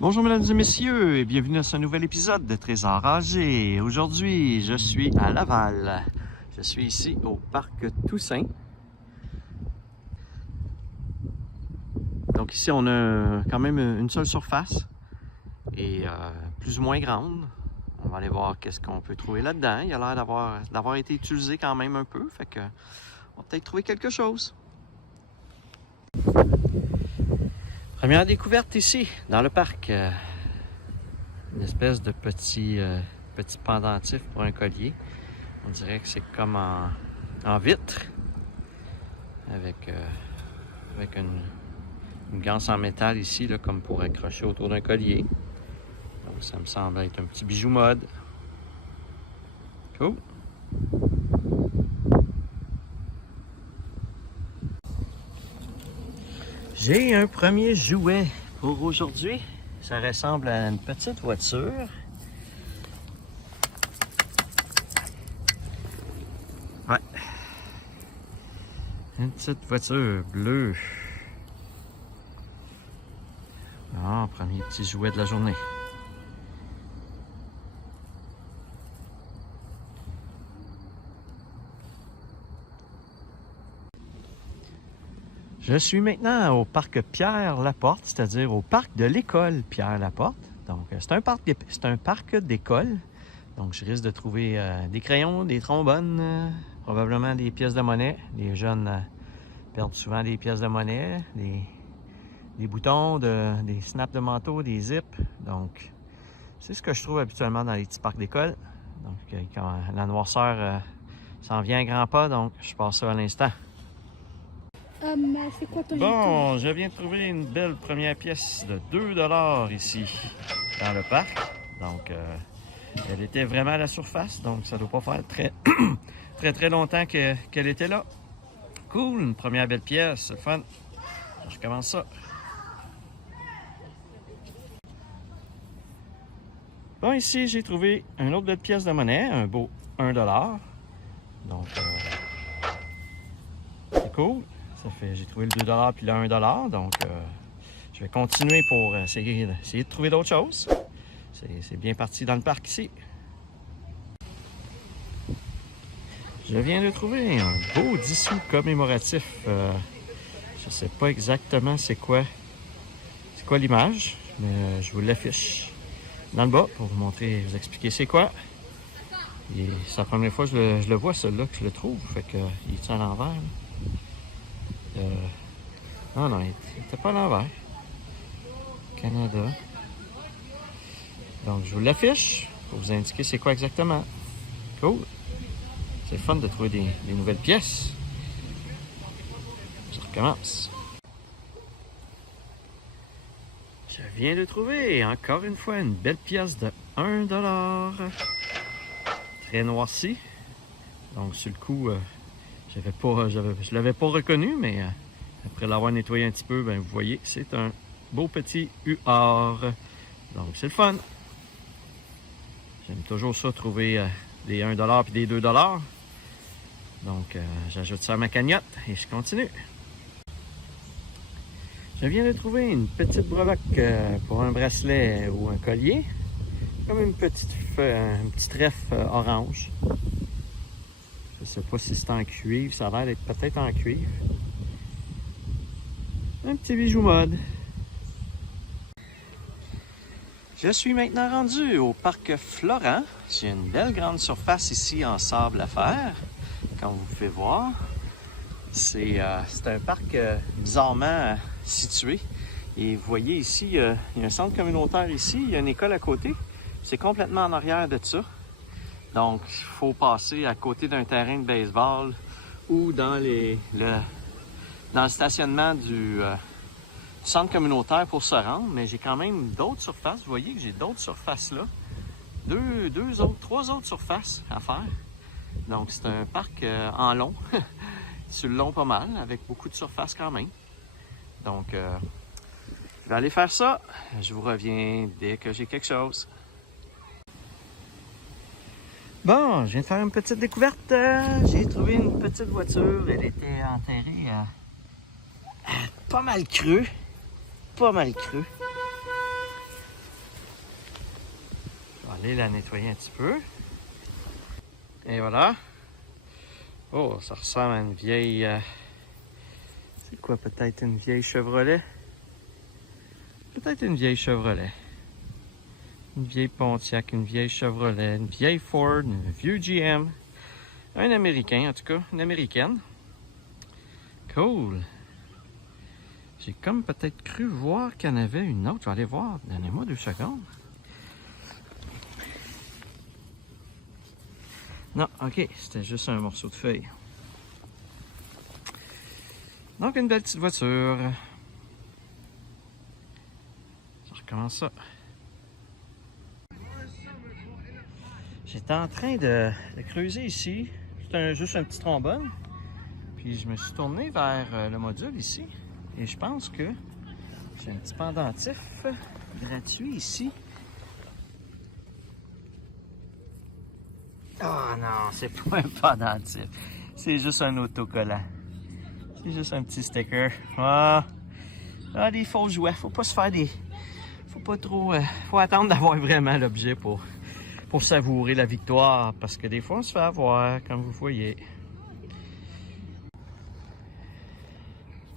Bonjour mesdames et messieurs et bienvenue à ce nouvel épisode de Trésor âgé. Aujourd'hui, je suis à Laval. Je suis ici au parc Toussaint. Donc ici, on a quand même une seule surface et plus ou moins grande. On va aller voir qu'est-ce qu'on peut trouver là-dedans. Il a l'air d'avoir été utilisé quand même un peu, fait que on va peut-être trouver quelque chose. Première découverte ici, dans le parc. Une espèce de petit pendentif pour un collier. On dirait que c'est comme en vitre. Avec une ganse en métal ici, là, comme pour accrocher autour d'un collier. Donc ça me semble être un petit bijou mode. Cool! J'ai un premier jouet pour aujourd'hui. Ça ressemble à une petite voiture. Ouais. Une petite voiture bleue. Ah, premier petit jouet de la journée. Je suis maintenant au parc Pierre-Laporte, c'est-à-dire au parc de l'école Pierre-Laporte. Donc, c'est un parc d'école. Donc, je risque de trouver des crayons, des trombones, probablement des pièces de monnaie. Les jeunes perdent souvent des pièces de monnaie, des boutons, des snaps de manteau, des zips. Donc, c'est ce que je trouve habituellement dans les petits parcs d'école. Donc, quand la noirceur s'en vient à grands pas, donc je passe ça à l'instant. C'est quoi ton Bon, je viens de trouver une belle première pièce de 2$ ici, dans le parc. Donc, elle était vraiment à la surface, donc ça ne doit pas faire très longtemps qu'elle était là. Cool, une première belle pièce, c'est fun. Je recommence ça. Bon, ici, j'ai trouvé une autre belle pièce de monnaie, un beau 1$. Donc, c'est cool. Ça fait, j'ai trouvé le 2$ puis le 1$. Donc, je vais continuer pour essayer de trouver d'autres choses. C'est bien parti dans le parc ici. Je viens de trouver un beau 10 sous commémoratif. Je sais pas exactement c'est quoi l'image, mais je vous l'affiche dans le bas pour vous montrer, vous expliquer c'est quoi. Et c'est la première fois que je le vois, celui-là, que je le trouve. Fait que il est à l'envers. Non, il n'était pas à l'envers. Canada. Donc, je vous l'affiche pour vous indiquer c'est quoi exactement. Cool. C'est fun de trouver des nouvelles pièces. Je recommence. Je viens de trouver, encore une fois, une belle pièce de 1$. Très noircie. Donc, sur le coup, je l'avais pas reconnu, mais après l'avoir nettoyé un petit peu, ben, vous voyez, c'est un beau petit UR. Donc, c'est le fun. J'aime toujours ça, trouver des 1$ puis des 2$. Donc, j'ajoute ça à ma cagnotte et je continue. Je viens de trouver une petite breloque pour un bracelet ou un collier. Comme une petite trèfle orange. Je ne sais pas si c'est en cuivre, ça a l'air d'être peut-être en cuivre. Un petit bijou mode. Je suis maintenant rendu au parc Florent. J'ai une belle grande surface ici en sable à faire, comme vous pouvez voir. C'est un parc bizarrement situé. Et vous voyez ici, il y a un centre communautaire ici, il y a une école à côté. C'est complètement en arrière de ça. Donc, il faut passer à côté d'un terrain de baseball ou dans le stationnement du centre communautaire pour se rendre. Mais j'ai quand même d'autres surfaces. Vous voyez que j'ai d'autres surfaces là. Trois autres surfaces à faire. Donc, c'est un parc en long. Sur le long pas mal, avec beaucoup de surface quand même. Donc, je vais aller faire ça. Je vous reviens dès que j'ai quelque chose. Bon, je viens de faire une petite découverte. J'ai trouvé une petite voiture. Elle était enterrée pas mal creux. aller la nettoyer un petit peu. Et voilà. Oh, ça ressemble à une vieille... c'est quoi, peut-être une vieille Chevrolet? Peut-être une vieille Chevrolet. Une vieille Pontiac, une vieille Chevrolet, une vieille Ford, un vieux GM. Un Américain, en tout cas, une Américaine. Cool. J'ai comme peut-être cru voir qu'il y en avait une autre. Je vais aller voir. Donnez-moi 2 secondes. Non, ok, c'était juste un morceau de feuille. Donc, une belle petite voiture. Je recommence ça. J'étais en train de creuser ici. C'était juste un petit trombone. Puis je me suis tourné vers le module ici. Et je pense que j'ai un petit pendentif gratuit ici. Ah non, c'est pas un pendentif. C'est juste un autocollant. C'est juste un petit sticker. Ah, des faux jouets. Faut pas se faire des... Faut pas trop... faut attendre d'avoir vraiment l'objet pour savourer la victoire. Parce que des fois, on se fait avoir, comme vous voyez.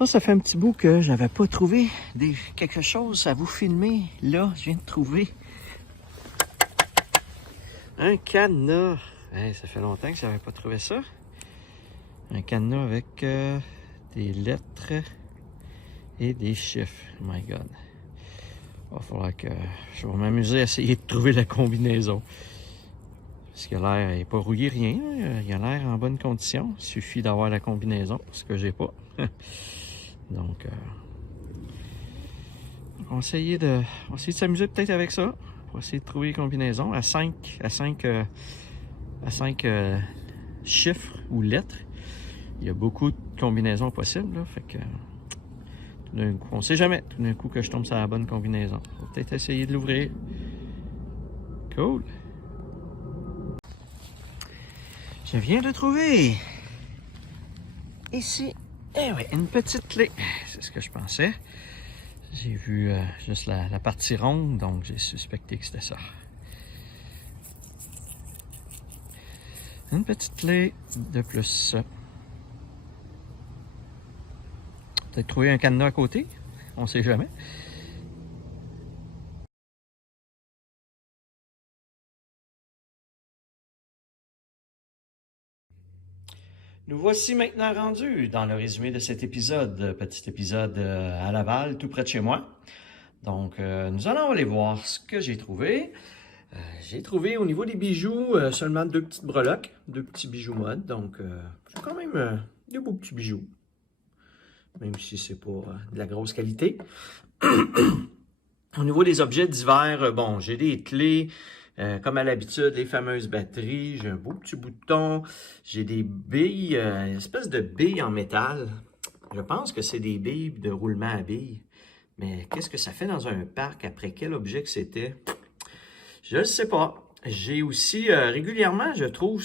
Ça fait un petit bout que j'avais pas trouvé quelque chose à vous filmer. Là, je viens de trouver un cadenas. Hey, ça fait longtemps que j'avais pas trouvé ça. Un cadenas avec des lettres et des chiffres. Oh my God. Il va falloir que je vais m'amuser à essayer de trouver la combinaison. Parce qu'il a l'air, il n'est pas rouillé rien. Il a l'air en bonne condition. Il suffit d'avoir la combinaison, ce que j'ai pas. Donc, on va essayer de s'amuser peut-être avec ça. On va essayer de trouver les combinaisons à 5 chiffres ou lettres. Il y a beaucoup de combinaisons possibles. Là, fait que, tout d'un coup, on ne sait jamais. Tout d'un coup que je tombe sur la bonne combinaison. On va peut-être essayer de l'ouvrir. Cool. Je viens de trouver ici. Eh oui, une petite clé. C'est ce que je pensais. J'ai vu juste la partie ronde, donc j'ai suspecté que c'était ça. Une petite clé de plus. Peut-être trouver un cadenas à côté. On ne sait jamais. Nous voici maintenant rendus dans le résumé de cet épisode, petit épisode à Laval, tout près de chez moi. Donc, nous allons aller voir ce que j'ai trouvé. J'ai trouvé au niveau des bijoux seulement 2 petites breloques, 2 petits bijoux mode. Donc, c'est quand même des beaux petits bijoux, même si c'est pas de la grosse qualité. Au niveau des objets d'hiver, bon, j'ai des clés. Comme à l'habitude, les fameuses batteries, j'ai un beau petit bouton, j'ai des billes, une espèce de billes en métal. Je pense que c'est des billes de roulement à billes. Mais qu'est-ce que ça fait dans un parc? Après quel objet que c'était? Je ne sais pas. J'ai aussi, régulièrement, je trouve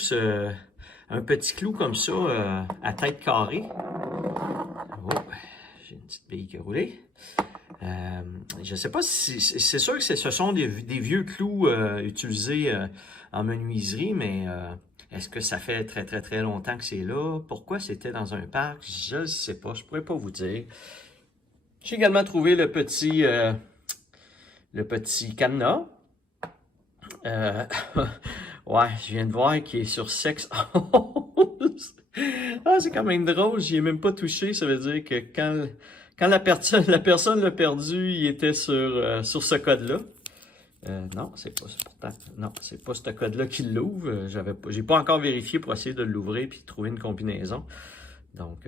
un petit clou comme ça, à tête carrée. Oh, j'ai une petite bille qui a roulé. Je ne sais pas si... C'est sûr que ce sont des vieux clous utilisés en menuiserie, mais est-ce que ça fait très très très longtemps que c'est là? Pourquoi c'était dans un parc? Je ne sais pas, je pourrais pas vous dire. J'ai également trouvé le petit cadenas. Ouais, je viens de voir qu'il est sur sexe 11. Ah, c'est quand même drôle, j'y ai même pas touché. Ça veut dire que quand la personne l'a perdu, il était sur ce code-là. Non, c'est pas ça. Pourtant, non, c'est pas ce code-là qui l'ouvre. J'ai pas encore vérifié pour essayer de l'ouvrir puis de trouver une combinaison. Donc,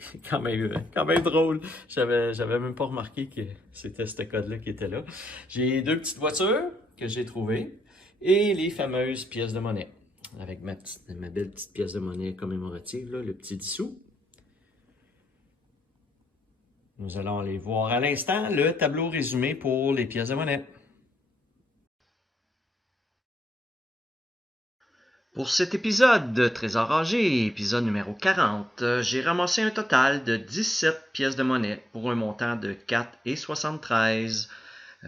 c'est quand même drôle. J'avais même pas remarqué que c'était ce code-là qui était là. J'ai 2 petites voitures que j'ai trouvées et les fameuses pièces de monnaie. Avec ma belle petite pièce de monnaie commémorative, là, le petit 10 sous. Nous allons aller voir à l'instant le tableau résumé pour les pièces de monnaie. Pour cet épisode de Trésor âgé, épisode numéro 40, j'ai ramassé un total de 17 pièces de monnaie pour un montant de 4,73.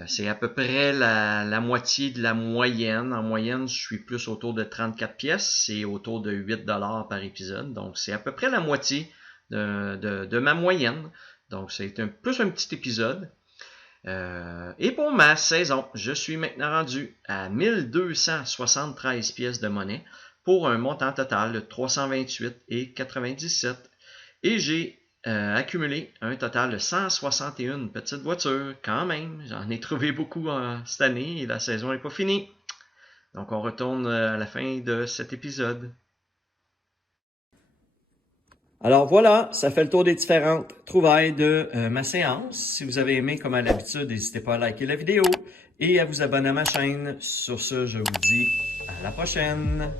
C'est à peu près la moitié de la moyenne. En moyenne, je suis plus autour de 34 pièces. C'est autour de 8 par épisode. Donc, c'est à peu près la moitié de ma moyenne. Donc, c'est plus un petit épisode. Et pour ma saison, je suis maintenant rendu à 1273 pièces de monnaie pour un montant total de 328,97. Et j'ai accumulé un total de 161 petites voitures quand même. J'en ai trouvé beaucoup cette année et la saison n'est pas finie. Donc on retourne à la fin de cet épisode. Alors voilà, ça fait le tour des différentes trouvailles de ma séance. Si vous avez aimé, comme à l'habitude, n'hésitez pas à liker la vidéo et à vous abonner à ma chaîne. Sur ce, je vous dis à la prochaine.